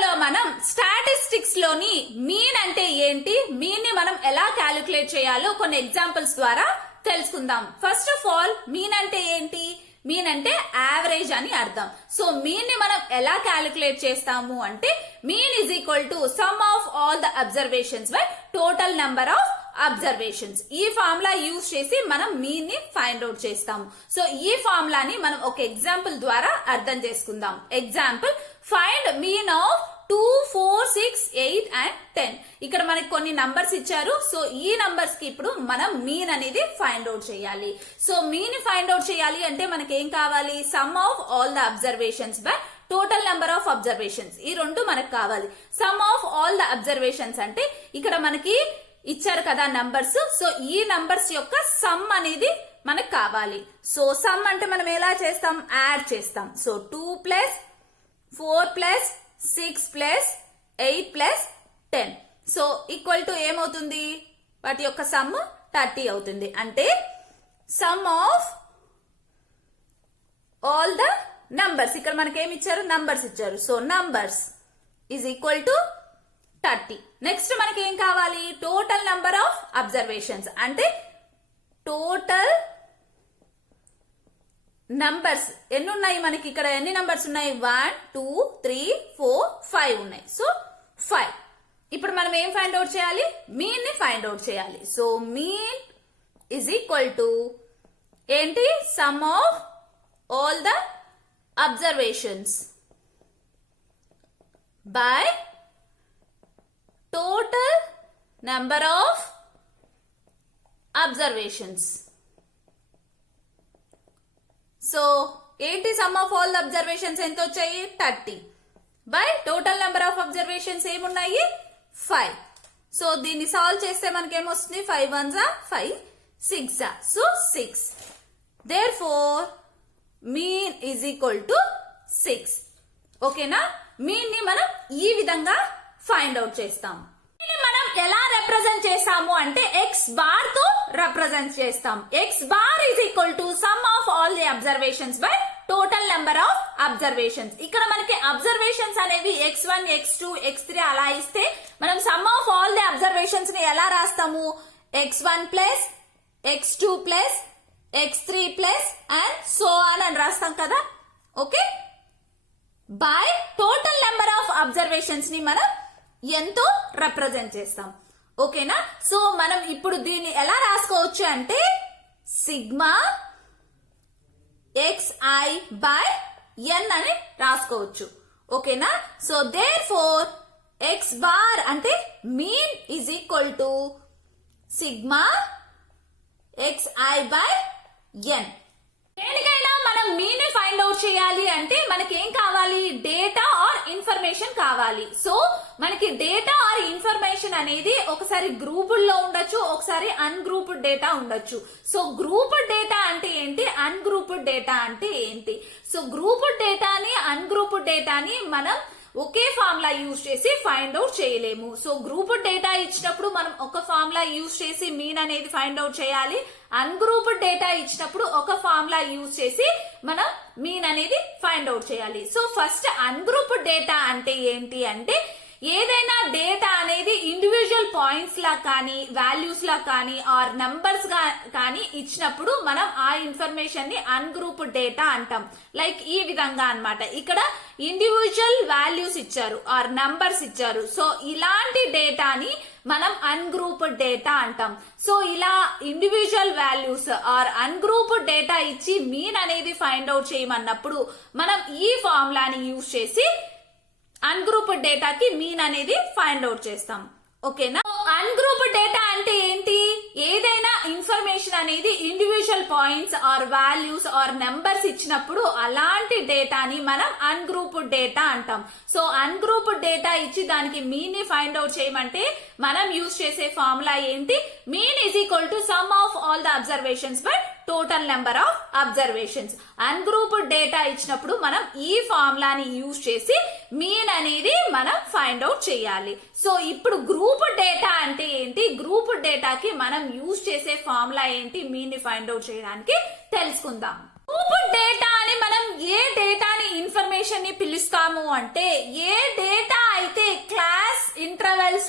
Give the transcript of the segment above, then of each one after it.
వీడియోలో మనం స్టాటిస్టిక్స్ లోని మీన్ అంటే ఏంటి, మీన్ ని మనం ఎలా క్యాలిక్యులేట్ చేయాలో కొన్ని ఎగ్జాంపుల్స్ ద్వారా తెలుసుకుందాం. ఫస్ట్ ఆఫ్ ఆల్ మీన్ అంటే ఏంటి? మీన్ అంటే యావరేజ్ అని అర్థం. సో మీన్ ని మనం ఎలా క్యాలిక్యులేట్ చేస్తాము అంటే mean is equal to some of all the observations by total number of observations. ఈ ఫార్ములా యూజ్ చేసి మనం మీన్ ని ఫైండ్ అవుట్ చేస్తాము. సో ఈ ఫార్ములాని మనం ఒక ఎగ్జాంపుల్ ద్వారా అర్థం చేసుకుందాం. Example, find mean of 2, 4, 6, 8 and 10. ఇక్కడ మనకి కొన్ని నంబర్స్ ఇచ్చారు. సో ఈ నంబర్స్ కి ఇప్పుడు మనం మీన్ అనేది ఫైండ్ అవుట్ చేయాలి. సో మీన్ ఫైండ్ అవుట్ చేయాలి అంటే మనకి ఏం కావాలి? Some of all the observations by total number of observations. ఈ రెండు మనకు కావాలి. Some of all the observations అంటే ఇక్కడ మనకి ఇచ్చారు కదా నంబర్స్. సో ఈ నంబర్స్ యొక్క సమ్ అనేది మనకు కావాలి. సో సమ్ అంటే మనం ఎలా చేస్తాం? యాడ్ చేస్తాం. So 2 plus 4 plus 6 plus 8 plus 10. So equal to ఏమవుతుంది? వాటి యొక్క సమ్ 30 అవుతుంది. అంటే some of all the numbers, ఇక్కడ మనకి ఏమి ఇచ్చారు? నంబర్స్ ఇచ్చారు. So numbers is equal to 30. Next మనకి ఏం కావాలి? టోటల్ నంబర్ ఆఫ్ అబ్జర్వేషన్స్ అంటే టోటల్ నంబర్స్ ఎన్ని ఉన్నాయి మనకి? ఇక్కడ ఎన్ని నంబర్స్ ఉన్నాయి? 1, 2, 3, 4, 5 ఉన్నాయి. సో 5. ఇప్పుడు మనం ఏం ఫైండ్ అవుట్ చేయాలి? మీన్ ని ఫైండ్ అవుట్ చేయాలి. So mean is equal to ఏంటి? Sum of all the observations by total number of observations. So ఏంటి? Sum of all the observations ఎంత వచ్చాయి? 30 by total number of observations ఏమున్నాయి? 5. So దీన్ని solve చేస్తే మనకి ఏమొస్తుంది? 5 1 జా 5, 6 జా so 6. Therefore mean is equal to 6. ఓకేనా? మీన్ ని మనం ఈ విధంగా ఫైండ్ అవుట్ చేస్తాం. మనం ఎలా రిప్రజెంట్ చేస్తాము అంటే ఎక్స్ బార్ తో రిప్రజెంట్ చేస్తాం. X bar is equal to some of all the observations by total number of observations. ఇక్కడ మనకి అబ్జర్వేషన్స్ అనేవి x1, x2, x3 అలా ఇస్తే మనం some of all the observations ని ఎలా రాస్తాము? x1 plus x2 plus x3 plus and so on అని రాస్తాం కదా. Okay, by total number of observations ని మనం ఎంతో రిప్రజెంట్ చేస్తాం. ఓకేనా? సో మనం ఇప్పుడు దీన్ని ఎలా రాసుకోవచ్చు అంటే సిగ్మా xi బై n అని రాసుకోవచ్చు. ఓకేనా? So therefore x bar అంటే mean is equal to sigma xi by n. దేనికైనా మనం మీన్ ని ఫైండ్ అవుట్ చేయాలి అంటే మనకి ఏం కావాలి? డేటా ఆర్ ఇన్ఫర్మేషన్ కావాలి. సో మనకి డేటా ఆర్ ఇన్ఫర్మేషన్ అనేది ఒకసారి గ్రూపుల్లో ఉండొచ్చు, ఒకసారి అన్గ్రూప్డ్ డేటా ఉండొచ్చు. సో గ్రూప్డ్ డేటా అంటే ఏంటి? అన్గ్రూప్డ్ డేటా అంటే ఏంటి? సో గ్రూప్డ్ డేటాని అన్గ్రూప్డ్ డేటాని మనం ఒకే ఫార్ములా యూజ్ చేసి ఫైండ్ అవుట్ చేయలేము. సో గ్రూప్డ్ డేటా ఇచ్చినప్పుడు మనం ఒక ఫార్ములా యూజ్ చేసి మీన్ అనేది ఫైండ్ అవుట్ చేయాలి. అన్గ్రూప్డ్ డేటా ఇచ్చినప్పుడు ఒక ఫార్ములా యూజ్ చేసి మనం మీన్ అనేది ఫైండ్ అవుట్ చేయాలి. సో ఫస్ట్ అన్గ్రూప్డ్ డేటా అంటే ఏంటి అంటే ఏదైనా డేటా అనేది ఇండివిజువల్ పాయింట్స్ లా కానీ వాల్యూస్ లా కానీ ఆర్ నంబర్స్ గా కానీ ఇచ్చినప్పుడు మనం ఆ ఇన్ఫర్మేషన్ ని అన్గ్రూప్డ్ డేటా అంటాం. లైక్ ఈ విధంగా అన్నమాట. ఇక్కడ ఇండివిజువల్ వాల్యూస్ ఇచ్చారు ఆర్ నంబర్స్ ఇచ్చారు. సో ఇలాంటి డేటాని మనం అన్గ్రూప్డ్ డేటా అంటాం. సో ఇలా individual values or ungrouped data ఇచ్చి మీన్ అనేది ఫైండ్ అవుట్ చేయమన్నప్పుడు మనం ఈ ఫార్ములాని యూజ్ చేసి అన్గ్రూప్డ్ డేటాకి మీన్ అనేది ఫైండ్ అవుట్ చేస్తాం. ఓకేనా? అన్గ్రూప్డ్ డేటా అంటే ఏంటి? ఏదైనా ఇన్ఫర్మేషన్ అనేది individual points or values or numbers ఇచ్చినప్పుడు అలాంటి డేటాని మనం అన్గ్రూప్డ్ డేటా అంటాం. సో అన్గ్రూప్డ్ డేటా ఇచ్చి దానికి మీన్ ని ఫైండ్ అవుట్ చేయమంటే మనం యూజ్ చేసే ఫార్ములా ఏంటి? Mean is equal to some of all the observations by total number of observations. Ungrouped data ఇచ్చినప్పుడు మనం ఈ ఫార్ములాని యూజ్ చేసి మీన్ అనేది మనం ఫైండ్ అవుట్ చేయాలి. సో ఇప్పుడు గ్రూప్డ్ డేటా అంటే ఏంటి? గ్రూప్డ్ డేటాకి మనం యూజ్ చేసే ఫార్ములా ఏంటి? మీన్ ని ఫైండ్ అవుట్ చేయడానికి తెలుసుకుందాం. గ్రూప్డ్ డేటా అని మనం ఏ డేటాని ఇన్ఫర్మేషన్ ని పిలుస్తాము అంటే ఏ డేటా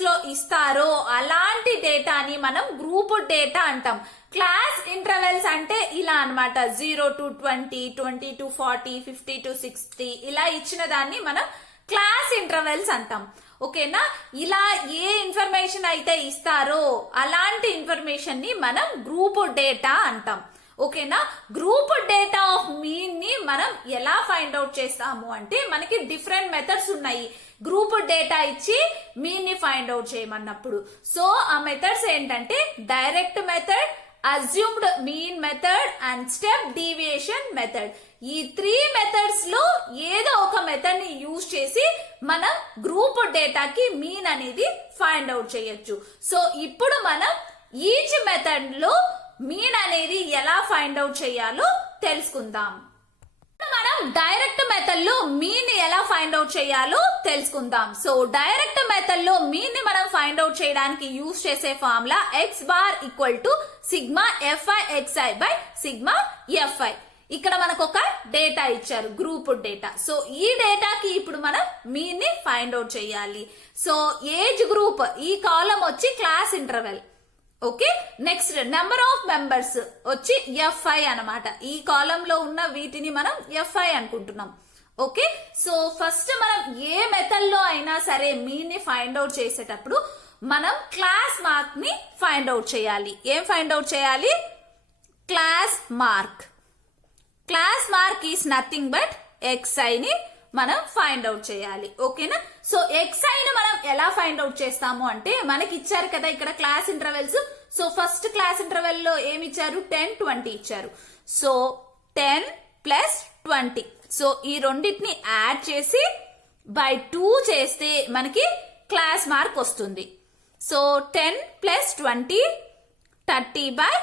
లో ఇస్తారో అలాంటి డేటాని మనం గ్రూప్ డేటా అంటాం. క్లాస్ ఇంటర్వెల్స్ అంటే ఇలా అన్నమాట, 0 to 20, 20 to 40, 50 to 60 ఇలా ఇచ్చిన దాన్ని మనం క్లాస్ ఇంటర్వెల్స్ అంటాం. ఓకేనా, ఇలా ఏ ఇన్ఫర్మేషన్ అయితే ఇస్తారో అలాంటి ఇన్ఫర్మేషన్ ని మనం గ్రూప్ డేటా అంటాం. ఓకేనా, గ్రూప్ డేటా ఆఫ్ మీన్ ని మనం ఎలా ఫైండ్ అవుట్ చేస్తాము అంటే మనకి డిఫరెంట్ మెథడ్స్ ఉన్నాయి గ్రూప్ డేటా ఇచ్చి మీన్ ని ఫైండ్ అవుట్ చేయమన్నప్పుడు. సో ఆ మెథడ్స్ ఏంటంటే direct method, assumed mean method and step deviation method. ఈ 3 మెథడ్స్ లో ఏదో ఒక మెథడ్ ని యూజ్ చేసి మనం గ్రూప్ డేటాకి మీన్ అనేది ఫైండ్ అవుట్ చేయొచ్చు. సో ఇప్పుడు మనం ఈచ్ మెథడ్ లో మీన్ అనేది ఎలా ఫైండ్ అవుట్ చేయాలో తెలుసుకుందాం. మనం డైరెక్ట్ మెథడ్ లో మీన్ ని ఎలా ఫైండ్ అవుట్ చేయాలో తెలుసుకుందాం. సో డైరెక్ట్ మెథడ్ లో మీన్ ని మనం ఫైండ్ అవుట్ చేయడానికి యూజ్ చేసే formula x bar equal to sigma fi xi by sigma fi. ఇక్కడ మనకు ఒక డేటా ఇచ్చారు, గ్రూప్ డేటా. సో ఈ డేటాకి ఇప్పుడు మనం మీన్ ని ఫైండ్ అవుట్ చేయాలి. సో ఏజ్ గ్రూప్ ఈ కాలం వచ్చి class interval. Okay, next number of members వచ్చి fi అన్నమాట. ఈ కాలం లో ఉన్న వీటిని మనం fi అనుకుంటున్నాం. ఓకే, సో ఫస్ట్ మనం ఏ మెథడ్ లో అయినా సరే మీన్ ని ఫైండ్ అవుట్ చేసేటప్పుడు మనం క్లాస్ మార్క్ ని ఫైండ్ అవుట్ చేయాలి. ఏం ఫైండ్ అవుట్ చేయాలి? Class mark. Class mark is nothing but xi ని మనం ఫైండ్ అవుట్ చేయాలి. ఓకేనా, సో xi ని మనం ఎలా ఫైండ్ అవుట్ చేస్తాము అంటే మనకి ఇచ్చారు కదా ఇక్కడ class intervals. So first class interval లో ఏమి ఇచ్చారు? 10, 20 ఇచ్చారు. So 10 plus 20. సో ఈ రెండింటిని యాడ్ చేసి బై 2 చేస్తే మనకి క్లాస్ మార్క్ వస్తుంది. So 10 plus 20 30 by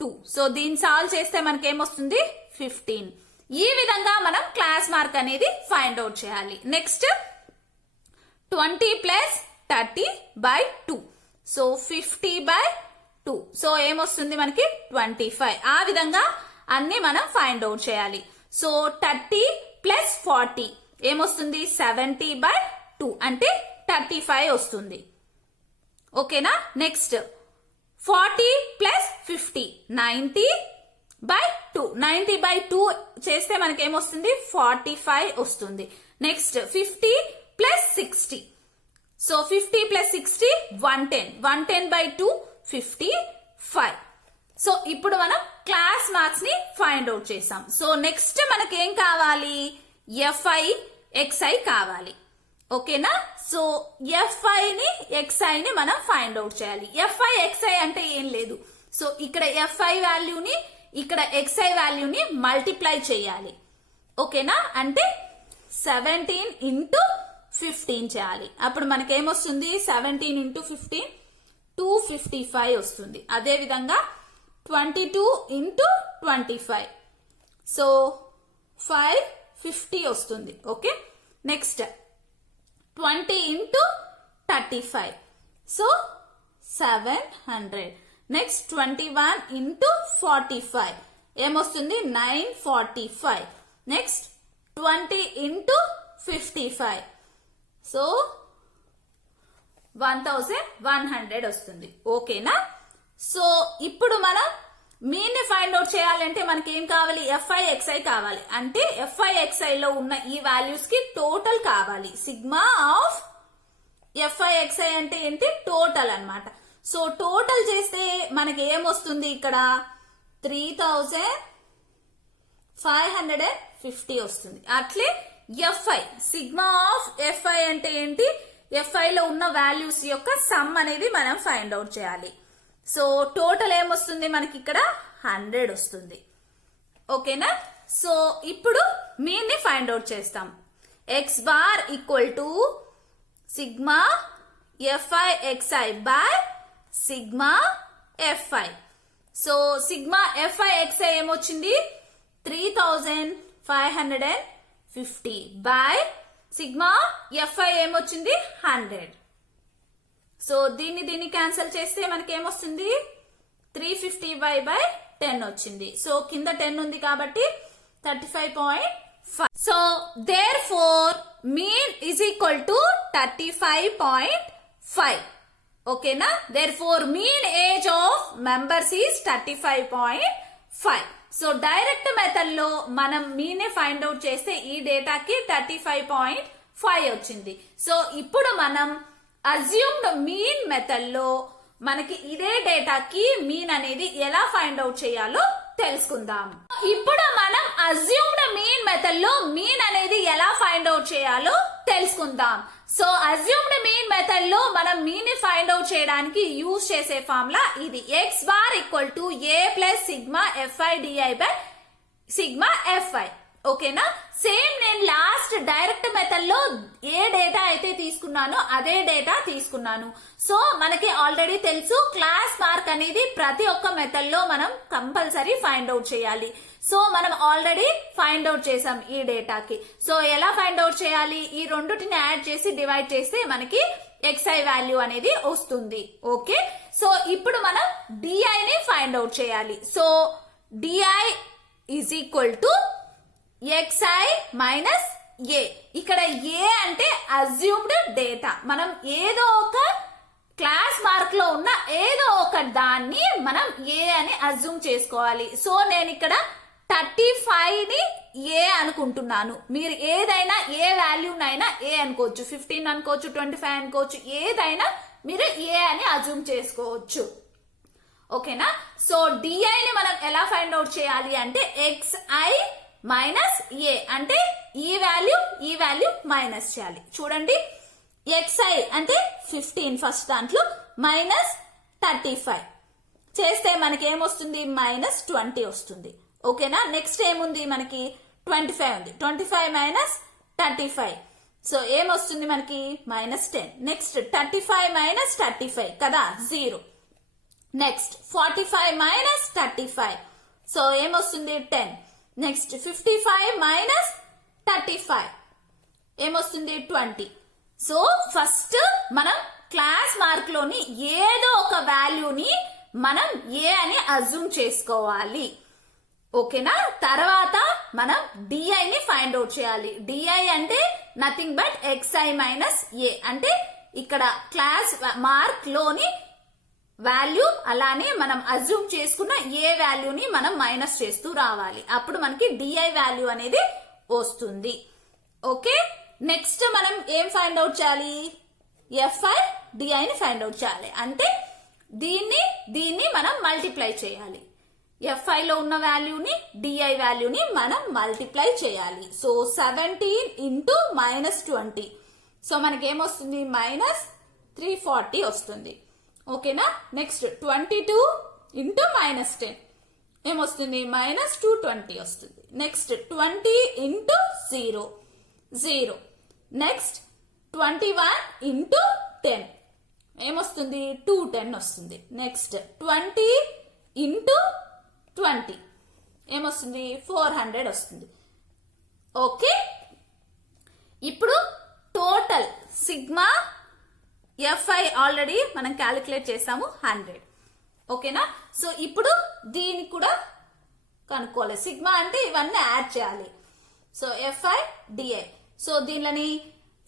2. సో దీన్ని సాల్వ్ చేస్తే మనకి ఏమొస్తుంది? 15. ఈ విధంగా మనం క్లాస్ మార్క్ అనేది ఫైండ్ అవుట్ చేయాలి. Next 20 plus 30 by 2. So 50 by 2. So ఏమొస్తుంది మనకి? 25. ఆ విధంగా అన్ని మనం ఫైండ్ అవుట్ చేయాలి. సో 30 ప్లస్ 40 ఏమొస్తుంది? 70 బై 2 అంటే 35 వస్తుంది. ఓకేనా, నెక్స్ట్ 40 ప్లస్ 50 90 బై 2. 90 బై 2 చేస్తే మనకి ఏమొస్తుంది? 45 వస్తుంది. Next 50 plus 60. So 50 plus 60 110. 110 by 2 55. So ఇప్పుడు మనం క్లాస్ మార్క్స్ ని ఫైండ్ అవుట్ చేసాం. సో నెక్స్ట్ మనకి ఏం కావాలి? fi xi కావాలి. ఓకేనా, సో fi ని xi ని మనం ఫైండ్ అవుట్ చేయాలి. fi xi అంటే ఏం లేదు. సో ఇక్కడ fi వాల్యూని ఇక్కడ xi వాల్యూని మల్టిప్లై చేయాలి. ఓకేనా, అంటే 17 ఇంటూ 15 చేయాలి. అప్పుడు మనకేమొస్తుంది? 17 ఇంటూ 15 255 వస్తుంది. అదే విధంగా 22 ఇంటూ 25 సో 550 వస్తుంది. Okay, next 20 into 35 so 700. Next 21 into 45 ఏమొస్తుంది? 945. నెక్స్ట్ 20 ఇంటూ 55 సో 1100 వస్తుంది. ఓకేనా, సో ఇప్పుడు మనం మీన్ ని ఫైండ్ అవుట్ చేయాలంటే మనకి ఏం కావాలి? fi xi కావాలి. అంటే fi xi లో ఉన్న ఈ వాల్యూస్ కి టోటల్ కావాలి. సిగ్మా ఆఫ్ fi xi అంటే ఏంటి? టోటల్ అన్నమాట. సో టోటల్ చేస్తే మనకి ఏమొస్తుంది? ఇక్కడ 3550 వస్తుంది. అట్లే fi సిగ్మా ఆఫ్ fi అంటే ఏంటి? fi లో ఉన్న వాల్యూస్ యొక్క సమ్ అనేది మనం ఫైండ్ అవుట్ చేయాలి. సో టోటల్ ఏమొస్తుంది మనకి? ఇక్కడ 100 వస్తుంది. ఓకేనా, సో ఇప్పుడు మీన్ ని ఫైండ్ అవుట్ చేస్తాం. x bar equal to sigma fi xi by sigma fi. So sigma fi xi ఏమొచ్చింది? 3550 బై సిగ్మా fi ఏమొచ్చింది? 100. సో దీన్ని క్యాన్సిల్ చేస్తే మనకి ఏమొస్తుంది? 350 బై 10 వచ్చింది. సో కింద 10 ఉంది కాబట్టి 35.5. So therefore mean is equal to 35.5. ఓకేనా. Therefore mean age of members is 35.5. So direct method లో మనం మీనే ఫైండ్ అవుట్ చేస్తే ఈ డేటాకి 35.5 వచ్చింది. సో ఇప్పుడు మనం అజ్యూమ్డ్ మీన్ మెథడ్ లో మనకి ఇదే డేటాకి మీన్ అనేది ఎలా ఫైండ్ అవుట్ చేయాలో తెలుసుకుందాం. ఇప్పుడు మనం అజ్యూమ్డ్ మీన్ మెథడ్ లో మీన్ అనేది ఎలా ఫైండ్ అవుట్ చేయాలో తెలుసుకుందాం. సో అజ్యూమ్డ్ మీన్ మెథడ్ లో మనం మీన్ ని ఫైండ్ అవుట్ చేయడానికి యూజ్ చేసే ఫార్ములా ఇది. X bar equal to A plus sigma f i d i by sigma f i. ఓకేనా. సేమ్ నేను లాస్ట్ డైరెక్ట్ మెథడ్ లో ఏ డేటా అయితే తీసుకున్నానో అదే డేటా తీసుకున్నాను. సో మనకి ఆల్రెడీ తెలుసు క్లాస్ మార్క్ అనేది ప్రతి ఒక్క మెథడ్ లో మనం కంపల్సరీ ఫైండ్ అవుట్ చేయాలి. సో మనం ఆల్రెడీ ఫైండ్ అవుట్ చేసాం ఈ డేటాకి. సో ఎలా ఫైండ్ అవుట్ చేయాలి? ఈ రెండుటిని యాడ్ చేసి డివైడ్ చేస్తే మనకి xi వాల్యూ అనేది వస్తుంది. ఓకే. సో ఇప్పుడు మనం డిఐ ని ఫైండ్ అవుట్ చేయాలి. So DI is equal to xi minus A. ఇక్కడ ఏ అంటే అజ్యూమ్డ్ డేటా. మనం ఏదో ఒక క్లాస్ మార్క్ లో ఉన్న ఏదో ఒక దాన్ని మనం ఏ అని అజ్యూమ్ చేసుకోవాలి. సో నేను ఇక్కడ 35 ని ఏ అనుకుంటున్నాను. మీరు ఏదైనా ఏ వాల్యూనైనా ఏ అనుకోవచ్చు, 15 అనుకోవచ్చు, 25 అనుకోవచ్చు, ఏదైనా మీరు ఏ అని అజ్యూమ్ చేసుకోవచ్చు. ఓకేనా. సో డిఐ ని మనం ఎలా ఫైండ్ అవుట్ చేయాలి అంటే xi మైనస్ ఏ అంటే ఈ వాల్యూ మైనస్ చేయాలి. చూడండి xi అంటే 15 ఫస్ట్ దాంట్లో మైనస్ 35 చేస్తే మనకి ఏమొస్తుంది? మైనస్ 20 వస్తుంది. ఓకేనా. నెక్స్ట్ ఏముంది? మనకి 25 ఉంది. 25 మైనస్ 35 సో ఏమొస్తుంది మనకి? మైనస్ 10. నెక్స్ట్ 35 మైనస్ 35 కదా 0. నెక్స్ట్ 45 మైనస్ 35 సో ఏమొస్తుంది? 10. నెక్స్ట్ 55 మైనస్ 35 ఏమొస్తుంది? 20. సో ఫస్ట్ మనం క్లాస్ మార్క్ లోని ఏదో ఒక వాల్యూని మనం ఏ అని అజ్యూమ్ చేసుకోవాలి. ఓకేనా. తర్వాత మనం డిఐ ని ఫైండ్ అవుట్ చేయాలి. డిఐ అంటే నథింగ్ బట్ xi మైనస్ ఏ అంటే ఇక్కడ క్లాస్ మార్క్ లోని వాల్యూ అలానే మనం అజ్యూమ్ చేసుకున్న ఏ వాల్యూని మనం మైనస్ చేస్తూ రావాలి. అప్పుడు మనకి డిఐ వాల్యూ అనేది వస్తుంది. ఓకే. నెక్స్ట్ మనం ఏం ఫైండ్ అవుట్ చేయాలి? ఎఫ్ఐ డిఐని ఫైండ్ అవుట్ చేయాలి. అంటే దీన్ని మనం మల్టిప్లై చేయాలి. ఎఫ్ఐ లో ఉన్న వాల్యూని డిఐ వాల్యూని మనం మల్టిప్లై చేయాలి. సో 17 ఇంటూ మైనస్ 20 సో మనకి ఏమొస్తుంది? మైనస్ 340 వస్తుంది. ఓకేనా. నెక్స్ట్ 22 ఇంటూ మైనస్ 10 ఏమొస్తుంది? మైనస్ 220 వస్తుంది. Next 20 into 0. నెక్స్ట్ 21 ఇంటూ 10 ఏమొస్తుంది? 210 వస్తుంది. నెక్స్ట్ 20 ఇంటూ 20 ఏమొస్తుంది? 400 వస్తుంది. ఓకే. ఇప్పుడు టోటల్ సిగ్మా ఎఫ్ఐ ఆల్రెడీ మనం క్యాలిక్యులేట్ చేసాము 100. ఓకేనా. సో ఇప్పుడు దీన్ని కూడా కనుక్కోవాలి. సిగ్మా అంటే ఇవన్నీ యాడ్ చేయాలి. So f i d i. సో దీనిని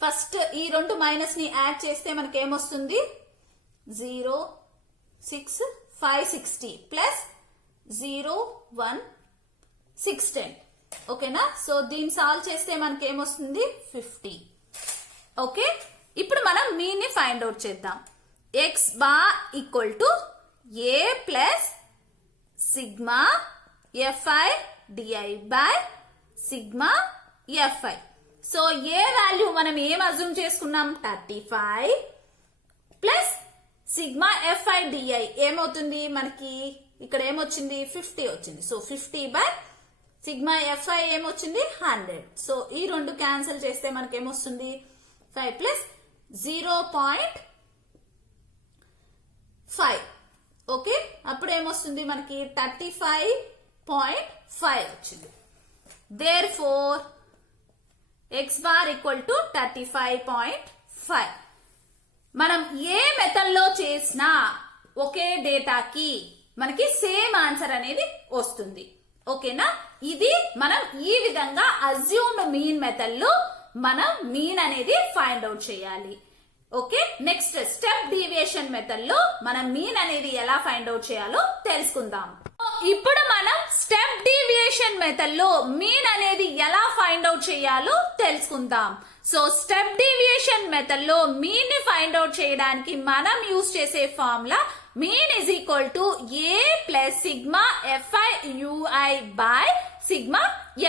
ఫస్ట్ ఈ రెండు మైనస్ ని యాడ్ చేస్తే మనకి ఏమొస్తుంది? 0 6 560 ప్లస్ 0 1 610. ఓకేనా. సో దీన్ని సాల్వ్ చేస్తే మనకి ఏమొస్తుంది? 50. ఓకే. ఇప్పుడు మనం మీన్ ని ఫైండ్ అవుట్ చేద్దాం. X bar equal to A plus sigma f i d i by sigma f i. So A value మనం ఏం అజ్యూమ్ చేసుకున్నాం? 35 ప్లస్ సిగ్మా ఎఫ్ఐ డిఐ ఏమవుతుంది మనకి? ఇక్కడ ఏమొచ్చింది? 50 వచ్చింది. సో 50 బై సిగ్మా ఎఫ్ఐ ఏమొచ్చింది? 100. సో ఈ రెండు క్యాన్సిల్ చేస్తే మనకి ఏమొస్తుంది? 5 ప్లస్ 0.5. ఓకే. అప్పుడు ఏమొస్తుంది మనకి? 35.5 వచ్చింది. Therefore x bar equal to 35.5. మనం ఏ మెథడ్ లో చేసినా ఒకే డేటాకి మనకి సేమ్ ఆన్సర్ అనేది వస్తుంది. ఓకేనా. ఇది మనం ఈ విధంగా అజ్యూమ్డ్ మీన్ మెథడ్ లో మనం మీన్ అనేది ఫైండ్ అవుట్ చేయాలి. Okay, next step deviation method లో మనం మీన్ అనేది ఎలా ఫైండ్ అవుట్ చేయాలో తెలుసుకుందాం. ఇప్పుడు మనం స్టెప్ డీవియేషన్ మెథడ్ లో మీన్ అనేది ఎలా ఫైండ్ అవుట్ చేయాలో తెలుసుకుందాం. సో స్టెప్ డీవియేషన్ మెథడ్ లో మీన్ ని ఫైండ్ అవుట్ చేయడానికి మనం యూజ్ చేసే formula mean is equal to A plus sigma f i u i by sigma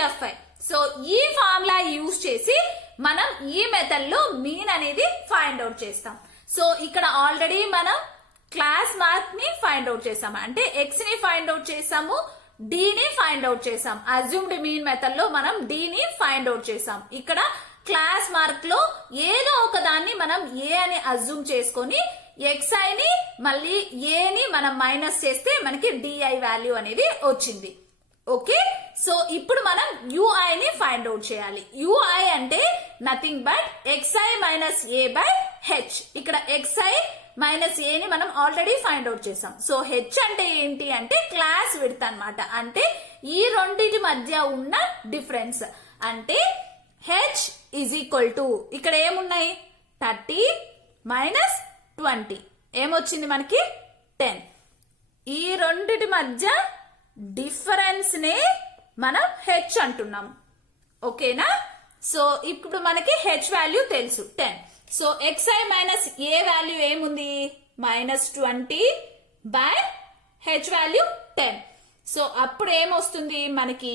f i. So ఈ ఫార్ములా యూజ్ చేసి మనం ఈ మెథడ్ లో మీన్ అనేది ఫైండ్ అవుట్ చేస్తాం. సో ఇక్కడ ఆల్రెడీ మనం క్లాస్ మార్క్ ని ఫైండ్ అవుట్ చేసాము, అంటే ఎక్స్ ని ఫైండ్ అవుట్ చేసాము, డి ని ఫైండ్ అవుట్ చేసాం. అజ్యూమ్డ్ మీన్ మెథడ్ లో మనం డి ని ఫైండ్ అవుట్ చేసాం. ఇక్కడ క్లాస్ మార్క్ లో ఏదో ఒక దాన్ని మనం ఏ అని అజ్యూమ్ చేసుకొని xi ని మళ్ళీ ఏ ని మనం మైనస్ చేస్తే మనకి డిఐ వాల్యూ అనేది వచ్చింది. ఓకే, సో ఇప్పుడు మనం ui ని ఫైండ్ అవుట్ చేయాలి. ui అంటే nothing but xi minus A by H. ఇక్కడ xi మైనస్ ఏ ని మనం ఆల్రెడీ ఫైండ్ అవుట్ చేసాం. సో హెచ్ అంటే ఏంటి అంటే క్లాస్ విడ్త్ అన్నమాట, అంటే ఈ రెండింటి మధ్య ఉన్న డిఫరెన్స్. అంటే హెచ్ ఈజ్ ఈక్వల్ టు ఇక్కడ ఏమున్నాయి 30 మైనస్ 20 ఏమొచ్చింది మనకి 10. ఈ రెండిటి మధ్య డిఫరెన్స్ నే మనం హెచ్ అంటున్నాం. ఓకేనా, సో ఇప్పుడు మనకి హెచ్ వాల్యూ తెలుసు 10. సో xi మైనస్ ఏ వాల్యూ ఏముంది -20 బై హెచ్ వాల్యూ 10. సో అప్పుడు ఏమొస్తుంది మనకి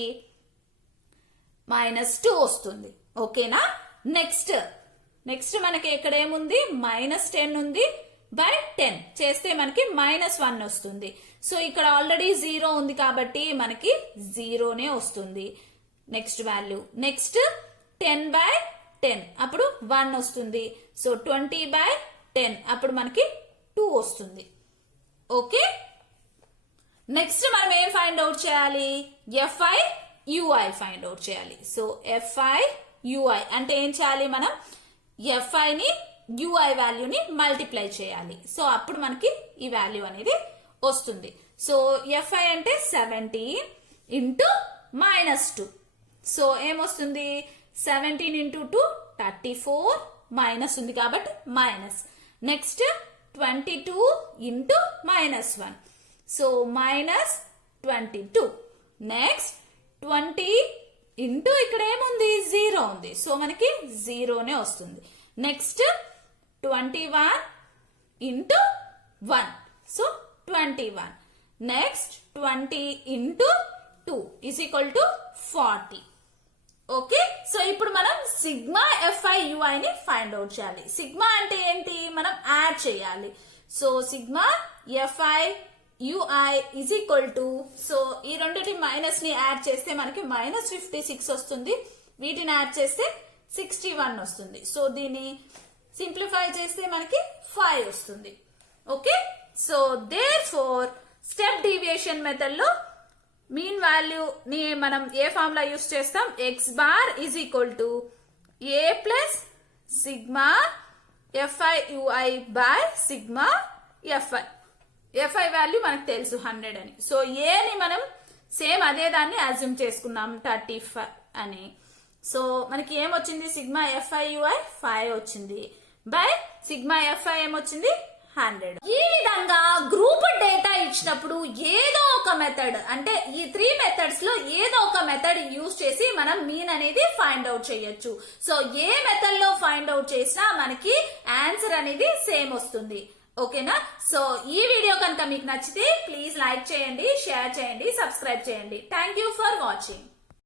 -2 వస్తుంది. ఓకేనా, నెక్స్ట్ మనకి ఇక్కడ ఏముంది -10 ఉంది బై 10 చేస్తే మనకి -1 వస్తుంది. సో ఇక్కడ ఆల్రెడీ 0 ఉంది కాబట్టి మనకి 0నే వస్తుంది నెక్స్ట్ వాల్యూ. నెక్స్ట్ 10 బై 10 అప్పుడు 1 వస్తుంది. సో 20 బై 10 అప్పుడు మనకి 2 వస్తుంది. ఓకే, నెక్స్ట్ మనం ఏం ఫైండ్ అవుట్ చేయాలి, ఎఫ్ఐ యుఐ ఫైండ్ అవుట్ చేయాలి. సో ఎఫ్ఐ యుఐ అంటే ఏం చేయాలి, మనం ఎఫ్ఐ ని యుఐ వాల్యూని మల్టిప్లై చేయాలి. సో అప్పుడు మనకి ఈ వాల్యూ అనేది వస్తుంది. సో ఎఫ్ఐ అంటే 70 ఇంటూ -2. సో ఏమొస్తుంది 17 ఇంటూ 2 34 మైనస్ ఉంది కాబట్టి minus. Next 22 into -1 so -22. Next 20 into ఇక్కడ ఏముంది 0 ఉంది, సో మనకి 0నే వస్తుంది. Next 21 into 1 so 21. Next 20 into 2 is equal to 40. Okay, so ఇప్పుడు మనం సిగ్మా ఎఫ్ఐ యుఐ ని ఫైండ్ అవుట్ చేయాలి. సిగ్మా అంటే ఏంటి, మనం యాడ్ చేయాలి. So sigma f i ui is equal to, so ఈ రెండిటి మైనస్ ని యాడ్ చేస్తే మనకి -56 వస్తుంది, వీటిని యాడ్ చేస్తే 61 వస్తుంది. సో దీన్ని సింప్లిఫై చేస్తే మనకి 5 వస్తుంది. Okay, so therefore step deviation method లో మీన్ వాల్యూ ని మనం ఏ ఫార్ములా యూస్ చేస్తాం, x bar is equal to A plus sigma f i u i by sigma f i. F i value మనకు తెలుసు 100 అని. సో ఏని మనం సేమ్ అదే దాన్ని అజ్యూమ్ చేసుకున్నాం 35 అని. సో మనకి ఏమొచ్చింది, సిగ్మా ఎఫ్ఐ యుఐ 5 వచ్చింది బై సిగ్మా ఎఫ్ఐ ఏమొచ్చింది 100. ఈ విధంగా గ్రూప్ డేటా ఇచ్చినప్పుడు ఏదో ఒక మెథడ్, అంటే ఈ 3 మెథడ్స్ లో ఏదో ఒక మెథడ్ యూజ్ చేసి మనం మీన్ అనేది ఫైండ్ అవుట్ చేయొచ్చు. సో ఏ మెథడ్ లో ఫైండ్ అవుట్ చేసినా మనకి ఆన్సర్ అనేది సేమ్ వస్తుంది. ఓకేనా, సో ఈ వీడియో కనుక మీకు నచ్చితే ప్లీజ్ లైక్ చేయండి, షేర్ చేయండి, సబ్స్క్రైబ్ చేయండి. Thank you for watching.